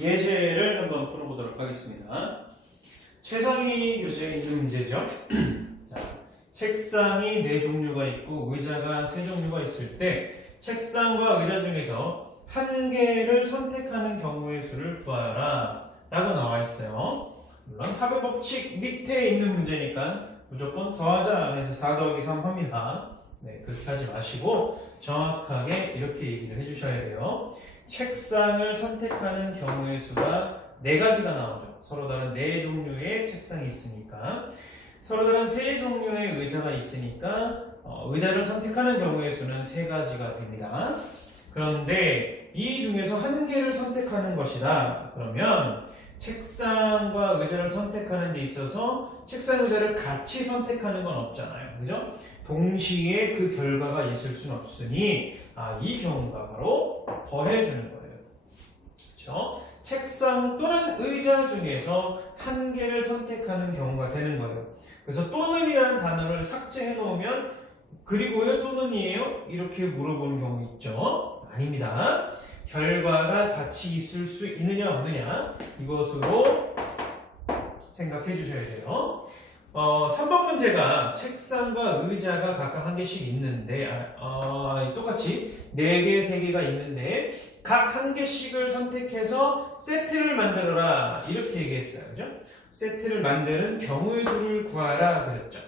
예제를 한번 풀어보도록 하겠습니다. 최상위 교재에 있는 문제죠. 자, 책상이 4종류가 있고 의자가 3종류가 있을 때 책상과 의자 중에서 한 개를 선택하는 경우의 수를 구하라 라고 나와 있어요. 물론 합의 법칙 밑에 있는 문제니까 무조건 더하자 안에서 4 더하기 3 합니다. 네, 그렇게 하지 마시고 정확하게 이렇게 얘기를 해주셔야 돼요. 책상을 선택하는 경우의 수가 4가지가 나오죠. 서로 다른 4종류의 책상이 있으니까. 서로 다른 3종류의 의자가 있으니까 의자를 선택하는 경우의 수는 3가지가 됩니다. 그런데 이 중에서 한 개를 선택하는 것이다. 그러면 책상과 의자를 선택하는 데 있어서 책상, 의자를 같이 선택하는 건 없잖아요. 그죠? 동시에 그 결과가 있을 수는 없으니 이 경우가 바로 더해주는 거예요. 그렇죠? 책상 또는 의자 중에서 한 개를 선택하는 경우가 되는 거예요. 그래서 또는이라는 단어를 삭제해 놓으면 그리고요 또는이에요? 이렇게 물어보는 경우 있죠? 아닙니다. 결과가 같이 있을 수 있느냐 없느냐 이것으로 생각해 주셔야 돼요. 3번 문제가 책상과 의자가 각각 한 개씩 있는데 똑같이 4개, 3개가 있는데 각 한 개씩을 선택해서 세트를 만들어라 이렇게 얘기했어요. 그죠? 세트를 만드는 경우의 수를 구하라 그랬죠.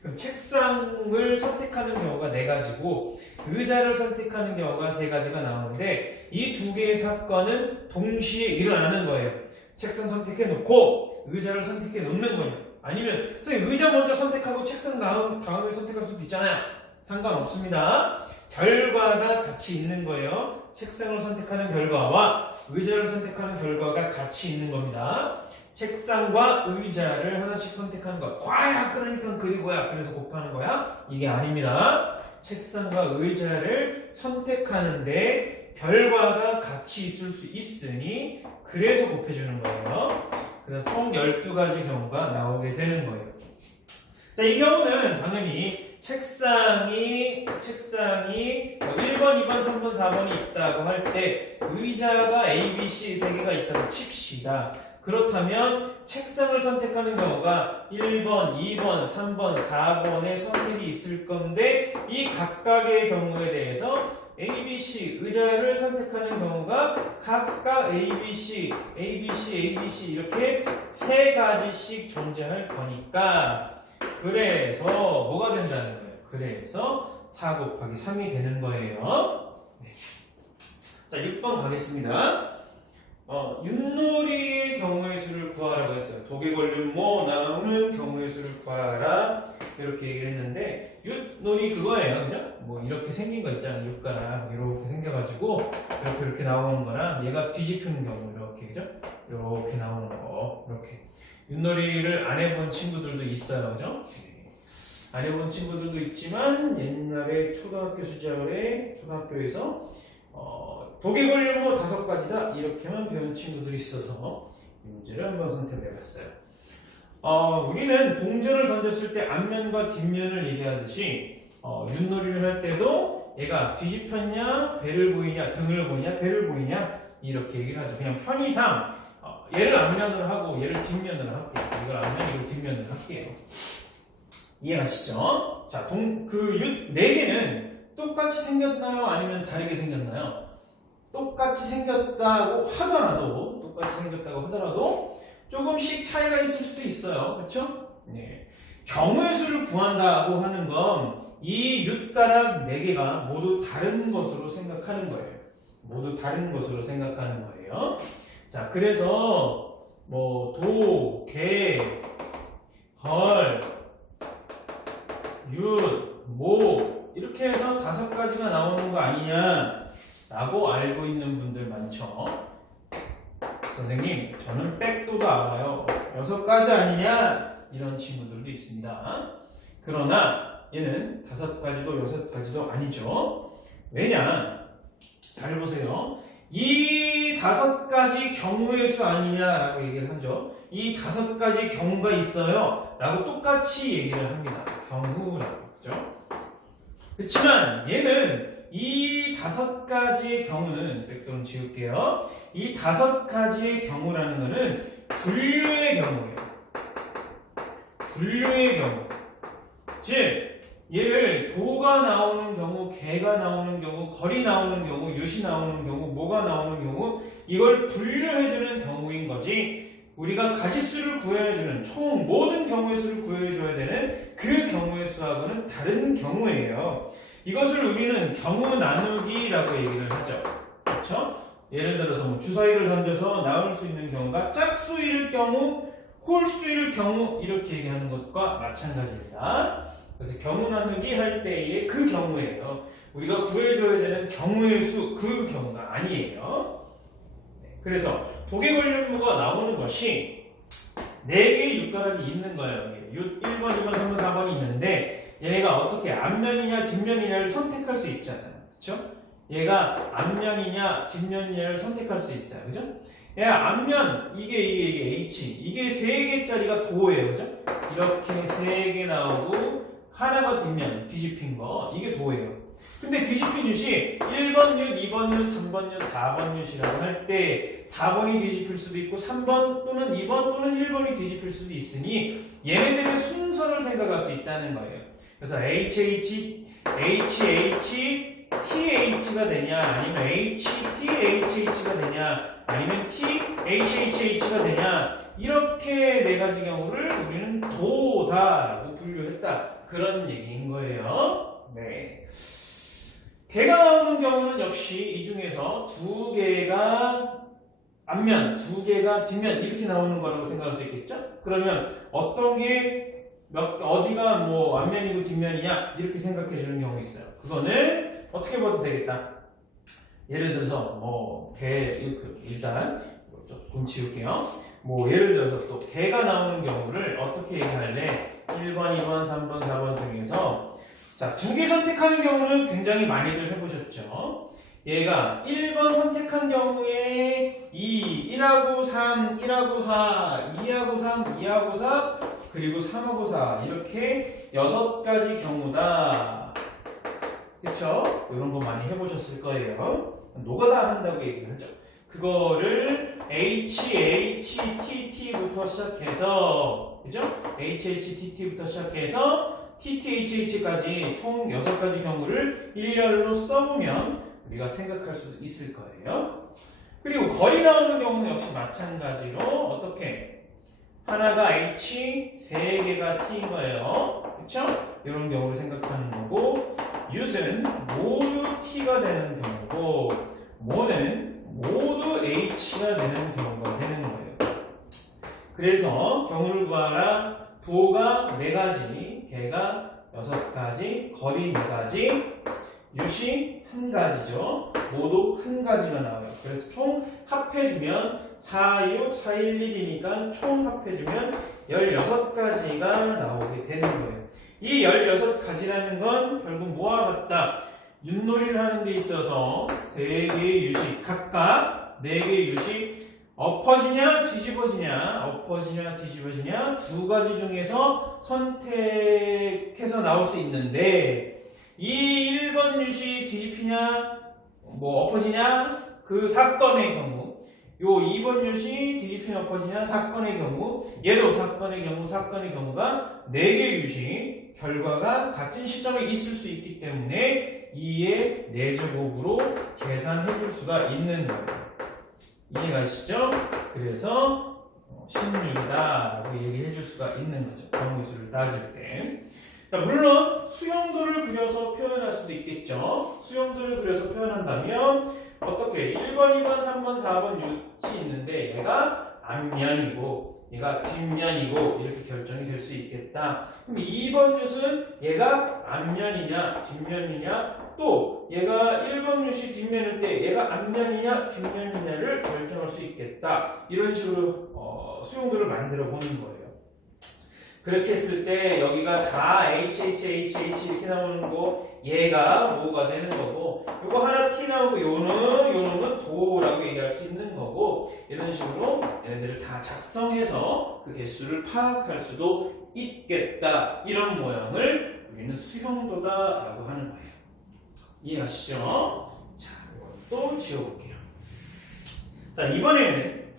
그럼 책상을 선택하는 경우가 4가지고 의자를 선택하는 경우가 3가지가 나오는데 이 2개의 사건은 동시에 일어나는 거예요. 책상 선택해 놓고 의자를 선택해 놓는 거예요. 아니면 선생님 의자 먼저 선택하고 책상 다음에 선택할 수도 있잖아요. 상관없습니다. 결과가 같이 있는 거예요. 책상을 선택하는 결과와 의자를 선택하는 결과가 같이 있는 겁니다. 책상과 의자를 하나씩 선택하는 거야. 과야 그러니까 그리고야 그래서 곱하는 거야? 이게 아닙니다. 책상과 의자를 선택하는데 결과가 같이 있을 수 있으니 그래서 곱해주는 거예요. 그래서 총 12가지 경우가 나오게 되는 거예요. 자, 이 경우는 당연히 책상이 1번, 2번, 3번, 4번이 있다고 할 때 의자가 A, B, C 3개가 있다고 칩시다. 그렇다면 책상을 선택하는 경우가 1번, 2번, 3번, 4번의 선택이 있을 건데 이 각각의 경우에 대해서 A, B, C 의자를 선택하는 경우가 각각 A, B, C, A, B, C, A, B, C 이렇게 3가지씩 존재할 거니까 그래서 뭐가 된다는 거예요? 그래서 4 곱하기 3이 되는 거예요. 네. 자, 6번 가겠습니다. 윷놀이의 경우의 수를 구하라고 했어요. 독에 걸린 나오는 경우의 수를 구하라 이렇게 얘기를 했는데 윷놀이 그거예요. 그죠? 이렇게 생긴 거 있잖아요. 윷가락 이렇게 생겨가지고 이렇게 나오는 거랑 얘가 뒤집히는 경우 이렇게 그죠? 이렇게 나오는 거 이렇게 윷놀이를 안 해본 친구들도 있어요. 그죠? 안 해본 친구들도 있지만 옛날에 초등학교 시절에 초등학교에서 독에 걸린 5가지다 이렇게만 배운 친구들이 있어서 이 문제를 한번 선택을 해봤어요. 우리는 동전을 던졌을 때 앞면과 뒷면을 얘기하듯이 윷놀이를 할 때도 얘가 뒤집혔냐 배를 보이냐 등을 보이냐 배를 보이냐 이렇게 얘기를 하죠. 그냥 편의상 얘를 앞면으로 하고 얘를 뒷면으로 할게요. 이걸 앞면 이걸 뒷면으로 할게요. 이해하시죠? 자, 그 윷 4개는 똑같이 생겼나요? 아니면 다르게 생겼나요? 똑같이 생겼다고 하더라도 조금씩 차이가 있을 수도 있어요. 그렇죠? 네. 경우의 수를 구한다고 하는 건 이 윷가락 4개가 모두 다른 것으로 생각하는 거예요. 자, 그래서 도, 개, 걸, 윷, 모 이렇게 해서 5가지가 나오는 거 아니냐 라고 알고 있는 분들 많죠. 선생님 저는 백도도 알아요. 6가지 아니냐 이런 친구들도 있습니다. 그러나 얘는 5가지도 6가지도 아니죠. 왜냐? 잘 보세요. 이 5가지 경우의 수 아니냐라고 얘기를 하죠. 이 5가지 경우가 있어요 라고 똑같이 얘기를 합니다. 경우라고. 그렇죠? 그렇지만 얘는 이 5가지의 경우는 백도는 지울게요. 이 5가지의 경우라는 거는 분류의 경우예요. 분류의 경우. 즉 얘를 도가 나오는 경우, 개가 나오는 경우, 거리 나오는 경우, 유시 나오는 경우, 뭐가 나오는 경우 이걸 분류해주는 경우인 거지 우리가 가지수를 구해주는 총 모든 경우의 수를 구해줘야 되는 그 경우의 수하고는 다른 경우예요. 이것을 우리는 경우 나누기라고 얘기를 하죠. 그렇죠? 예를 들어서 뭐 주사위를 던져서 나올 수 있는 경우가 짝수일 경우, 홀수일 경우 이렇게 얘기하는 것과 마찬가지입니다. 그래서 경우 나누기 할 때의 그 경우예요. 우리가 구해줘야 되는 경우의 수, 그 경우가 아니에요. 그래서 독의 관련무가 나오는 것이 4개의 육가락이 있는 거예요. 1번, 2번, 3번, 4번이 있는데 얘가 어떻게 앞면이냐 뒷면이냐를 선택할 수 있잖아요. 그렇죠? 얘가 앞면이냐 뒷면이냐를 선택할 수 있어요. 그죠? 얘가 앞면 이게 H 이게 3개짜리가 도예요. 그죠? 이렇게 3개 나오고 하나가 뒷면 뒤집힌 거 이게 도예요. 근데 뒤집힌 윷이 1번 윷, 2번 윷, 3번 윷, 4번 윷이라고 할 때 4번이 뒤집힐 수도 있고 3번 또는 2번 또는 1번이 뒤집힐 수도 있으니 얘네들의 순서를 생각할 수 있다는 거예요. 그래서 HH, HH, TH가 되냐 아니면 HTHH가 되냐 아니면 THHH가 되냐 이렇게 4가지 경우를 우리는 도다라고 분류했다 그런 얘기인 거예요. 네. 개가 나오는 경우는 역시 이 중에서 2개가 앞면, 2개가 뒷면 이렇게 나오는 거라고 생각할 수 있겠죠? 그러면 어떤 게 어디가 뭐 앞면이고 뒷면이냐 이렇게 생각해 주는 경우 있어요. 그거는 어떻게 봐도 되겠다. 예를 들어서 뭐 개 일단 조금 지울게요. 뭐 예를 들어서 또 개가 나오는 경우를 어떻게 얘기할래? 1번, 2번, 3번, 4번 중에서 자, 2개 선택하는 경우는 굉장히 많이들 해보셨죠? 얘가 1번 선택한 경우에 2, 1하고 3, 1하고 4, 2하고 3, 2하고 4, 그리고 3하고 4 이렇게 6가지 경우다. 그쵸? 이런 거 많이 해보셨을 거예요. 노가다 한다고 얘기를 하죠. 그거를 HHTT부터 시작해서 그죠? HHTT부터 시작해서 TTHH까지 총 6가지 경우를 일렬로 써보면 우리가 생각할 수 있을 거예요. 그리고 거리 나오는 경우는 역시 마찬가지로 어떻게 하나가 H, 3개가 T인 거예요. 그쵸? 이런 경우를 생각하는 거고 윷은 모두 T가 되는 경우고 모는 모두 H가 되는 경우가 되는 거예요. 그래서 경우를 구하라. 도가 4가지, 개가 6가지, 거리 4가지, 윷이 1가지죠. 모두 1가지가 나와요. 그래서 총 합해주면 4, 6, 4, 1, 1이니까 총 합해주면 16가지가 나오게 되는 거예요. 이 16가지라는 건 결국 뭐와 같다? 윷놀이를 하는 데 있어서 3개의 윷이 각각 4개의 윷이 엎어지냐 뒤집어지냐 엎어지냐 뒤집어지냐 2가지 중에서 선택해서 나올 수 있는데 이 1번 윷이 뒤집히냐 뭐 엎어지냐 그 사건의 경우 요 2번 윷이 뒤집히냐 엎어지냐 사건의 경우 얘도 사건의 경우가 4개의 윷이 결과가 같은 시점에 있을 수 있기 때문에 2의 4제곱으로 계산해 줄 수가 있는 거예요. 이해가시죠? 그래서 16이다라고 얘기해 줄 수가 있는 거죠. 경우수를 따질 때. 물론 수용도를 그려서 표현할 수도 있겠죠. 수용도를 그려서 표현한다면 어떻게 1번, 2번, 3번, 4번 6이 있는데 얘가 앞면이고 얘가 뒷면이고 이렇게 결정이 될 수 있겠다. 그럼 2번 윷은 얘가 앞면이냐 뒷면이냐 또 얘가 1번 윷이 뒷면일 때 얘가 앞면이냐 뒷면이냐를 결정할 수 있겠다. 이런 식으로 수용도를 만들어 보는 거예요. 그렇게 했을 때 여기가 다 HHHH 이렇게 나오는 거 얘가 뭐가 되는 거고 요거 하나 T 나오고 요놈은 도라고 얘기할 수 있는 거고 이런 식으로 얘네들을 다 작성해서 그 개수를 파악할 수도 있겠다. 이런 모양을 우리는 수용도다라고 하는 거예요. 이해하시죠? 자, 또 지워볼게요. 자, 이번에는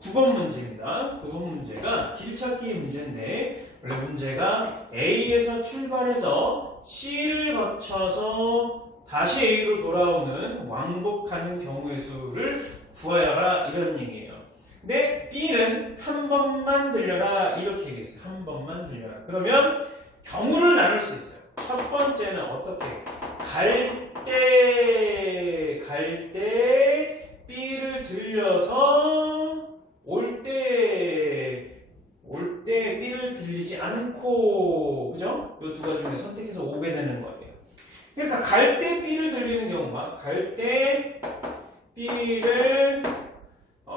9번 문제입니다. 9번 문제가 길찾기 문제인데 원래 문제가 A에서 출발해서 C를 거쳐서 다시 A로 돌아오는 왕복하는 경우의 수를 구하여라 이런 얘기예요. 근데 B는 한 번만 들려라 이렇게 얘기했어요. 한 번만 들려라. 그러면 경우를 나눌 수 있어요. 첫 번째는 어떻게? 갈 때 B를 들려서 올 때 B를 들리지 않고, 그죠? 이 두 가지 중에 선택해서 오게 되는 거예요. 그러니까 갈 때 B를 들리는 경우와 갈 때 B를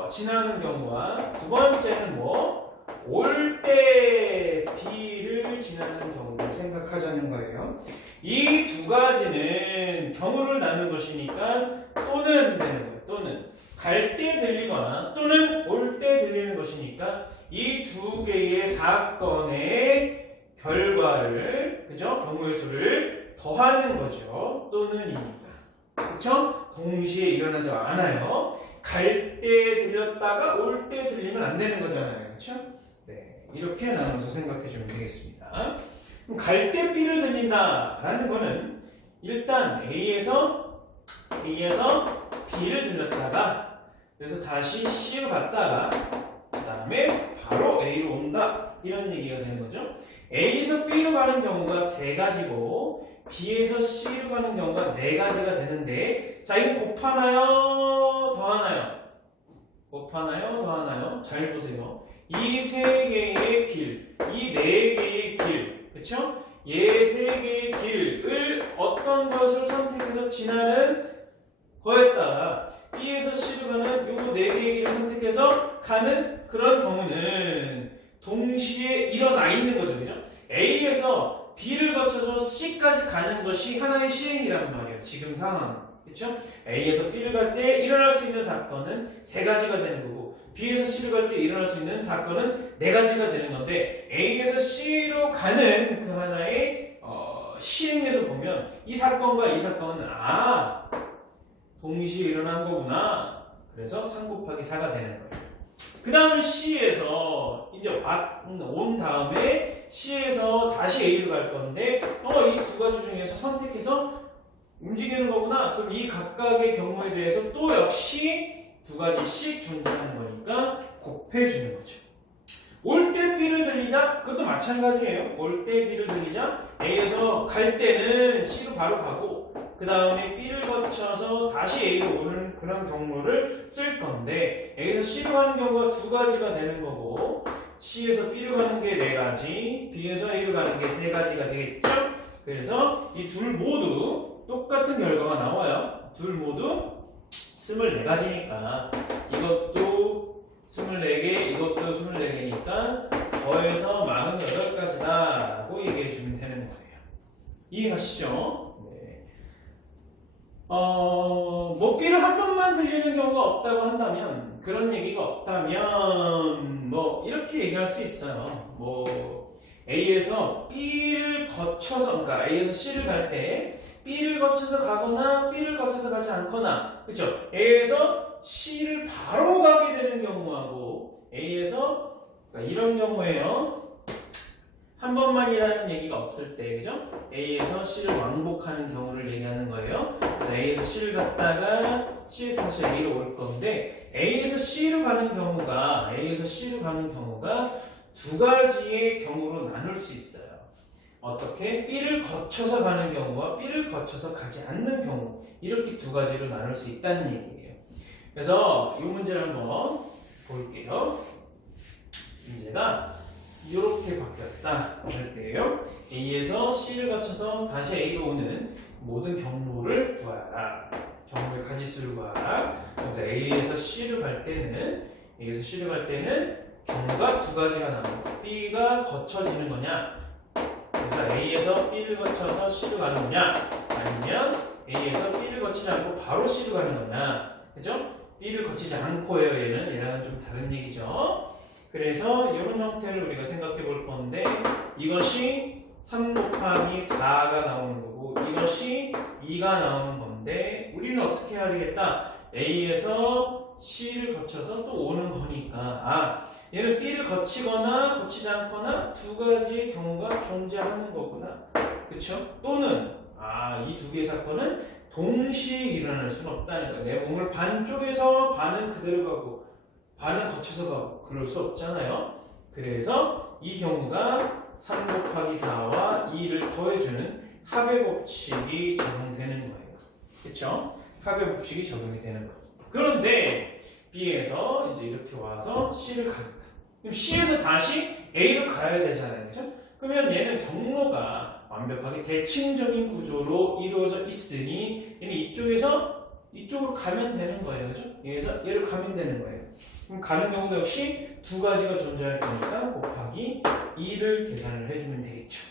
지나는 경우와 두 번째는 올 때 B를 지나는 경우를 생각하자는 거예요. 이 두 가지는 경우를 나눈 것이니까 또는 되는 거예요. 또는 갈 때 들리거나 또는 올 때 들리는 것이니까 이 두 개의 사건의 결과를, 그죠? 경우의 수를 더하는 거죠. 또는입니다. 그쵸? 동시에 일어나지 않아요. 갈 때 들렸다가 올 때 들리면 안 되는 거잖아요. 그쵸? 네. 이렇게 나눠서 생각해 주면 되겠습니다. 그럼 갈 때 B를 들린다라는 거는 일단 A에서 B를 들렸다가 그래서 다시 C로 갔다가 그 다음에 바로 A로 온다 이런 얘기가 되는 거죠. A에서 B로 가는 경우가 3가지고 B에서 C로 가는 경우가 4가지가 되는데 자 이거 곱하나요? 더하나요? 곱하나요? 더하나요? 잘 보세요. 이 3개의 길, 이 4개의 길, 그쵸? 얘 3개의 길을 어떤 것을 선택해서 지나는 거에 따라 B에서 C로 가는 요 4개의 길을 선택해서 가는 그런 경우는 동시에 일어나 있는 거죠. 그죠? A에서 B를 거쳐서 C까지 가는 것이 하나의 시행이란 말이에요. 지금 상황은. 그렇죠? A에서 B를 갈 때 일어날 수 있는 사건은 3가지가 되는 거고 B에서 C를 갈 때 일어날 수 있는 사건은 4가지가 되는 건데 A에서 C로 가는 그 하나의 시행에서 보면 이 사건과 이 사건은 동시에 일어난 거구나. 그래서 3 곱하기 4가 되는 거예요. 그 다음 C에서 이제 온 다음에 C에서 다시 A로 갈 건데 이 두 가지 중에서 선택해서 움직이는 거구나. 그럼 이 각각의 경우에 대해서 또 역시 2가지씩 존재하는 거니까 곱해주는 거죠. 올 때 B를 들리자 그것도 마찬가지예요. 올 때 B를 들리자 A에서 갈 때는 C로 바로 가고 그 다음에 B를 거쳐서 다시 A로 오는 그런 경로를 쓸 건데 A에서 C로 가는 경우가 2가지가 되는 거고 C에서 B로 가는 게 4가지 B에서 A로 가는 게 3가지가 되겠죠? 그래서 이 둘 모두 똑같은 결과가 나와요. 둘 모두 24가지니까 이것도 24개 이것도 24개니까 더해서 48가지다 라고 얘기해주면 되는 거예요. 이해가시죠? B를 한 번만 들리는 경우가 없다고 한다면 그런 얘기가 없다면 이렇게 얘기할 수 있어요. A에서 B를 거쳐서 그러니까 A에서 C를 갈 때 B를 거쳐서 가거나 B를 거쳐서 가지 않거나 그쵸? A에서 C를 바로 가게 되는 경우하고 A에서 그러니까 이런 경우에요. 한 번만이라는 얘기가 없을 때, 그죠? A에서 C를 왕복하는 경우를 얘기하는 거예요. 그래서 A에서 C를 갔다가 C에서 다시 A로 올 건데, A에서 C로 가는 경우가 2가지의 경우로 나눌 수 있어요. 어떻게? B를 거쳐서 가는 경우와 B를 거쳐서 가지 않는 경우. 이렇게 2가지로 나눌 수 있다는 얘기예요. 그래서 이 문제를 한번 볼게요. 문제가 이렇게 바뀌었다 할 때예요. A에서 C를 거쳐서 다시 A로 오는 모든 경로를 구하라. 경로의 가지수를 구하라. 그래서 A에서 C를 갈 때는 경로가 2가지가 나옵니다. B가 거쳐지는 거냐? 그래서 A에서 B를 거쳐서 C로 가는 거냐? 아니면 A에서 B를 거치지 않고 바로 C로 가는 거냐? 그죠? B를 거치지 않고예요. 얘랑은 좀 다른 얘기죠. 그래서 이런 형태를 우리가 생각해 볼 건데 이것이 3 곱하기 4가 나오는 거고 그리고 이것이 2가 나오는 건데 우리는 어떻게 해야 되겠다? A에서 C를 거쳐서 또 오는 거니까 얘는 B를 거치거나 거치지 않거나 두 가지의 경우가 존재하는 거구나. 그쵸? 또는 이 두 개의 사건은 동시에 일어날 수는 없다는 거야. 내 몸을 반쪽에서 반은 그대로 가고 반은 거쳐서 가고 그럴 수 없잖아요. 그래서 이 경우가 3 곱하기 4와 2를 더해주는 합의 법칙이 적용되는 거예요. 그쵸? 합의 법칙이 적용이 되는 거예요. 그런데 B에서 이제 이렇게 와서 C를 갑니다. 그럼 C에서 다시 A로 가야 되잖아요. 그죠? 그러면 얘는 경로가 완벽하게 대칭적인 구조로 이루어져 있으니 얘는 이쪽에서 이쪽으로 가면 되는 거예요. 그죠? 여기서 얘를 가면 되는 거예요. 그럼 가는 경우도 역시 두 가지가 존재할 거니까 곱하기 2를 계산을 해주면 되겠죠.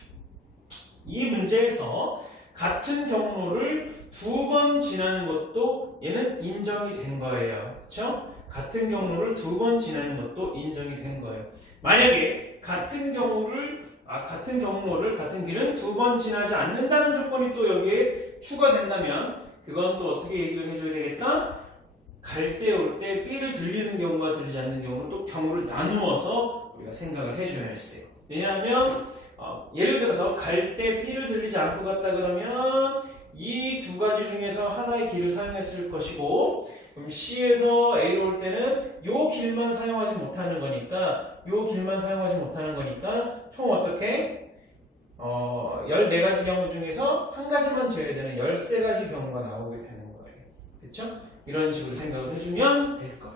이 문제에서 같은 경로를 두 번 지나는 것도 얘는 인정이 된 거예요. 그렇죠? 같은 경로를 두 번 지나는 것도 인정이 된 거예요. 만약에 같은 같은 길은 두 번 지나지 않는다는 조건이 또 여기에 추가된다면 그건 또 어떻게 얘기를 해줘야 되겠다? 갈 때 올 때 B를 들리는 경우와 들리지 않는 경우는 또 경우를 나누어서 우리가 생각을 해줘야지 돼요. 왜냐하면 예를 들어서 갈 때 B를 들리지 않고 갔다 그러면 이 두 가지 중에서 하나의 길을 사용했을 것이고 그럼 C에서 A로 올 때는 요 길만 사용하지 못하는 거니까 총 어떻게 14가지 경우 중에서 한 가지만 제외되는 13가지 경우가 나오게 되는 거예요. 그렇죠? 이런 식으로 생각을 해주면 될 거예요.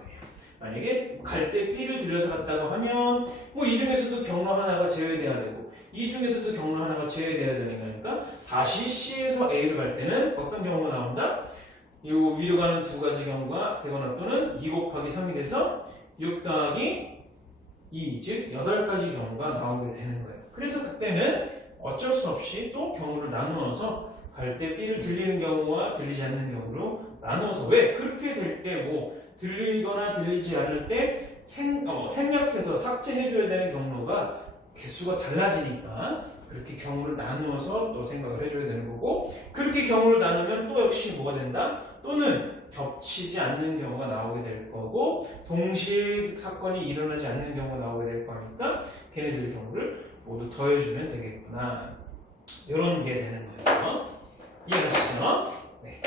만약에 갈 때 B를 들여서 갔다고 하면 이 중에서도 경로 하나가 제외돼야 되고 이 중에서도 경로 하나가 제외돼야 되는 거니까 다시 C에서 A로 갈 때는 어떤 경우가 나온다? 이 위로 가는 두 가지 경우가 되거나 또는 2 곱하기 3이 돼서 6 더하기 2, 즉 8가지 경우가 나오게 되는 거예요. 그래서 그때는 어쩔 수 없이 또 경우를 나누어서 갈 때 B를 들리는 경우와 들리지 않는 경우로 나누어서 왜? 그렇게 될 때 들리거나 들리지 않을 때 생략해서 삭제해줘야 되는 경로가 개수가 달라지니까 그렇게 경우를 나누어서 또 생각을 해줘야 되는 거고 그렇게 경우를 나누면 또 역시 뭐가 된다? 또는 겹치지 않는 경우가 나오게 될 거고 동시에 사건이 일어나지 않는 경우가 나오게 될 거니까 걔네들 경우를 모두 더해주면 되겠구나 이런 게 되는 거예요. 이해가시죠? 네.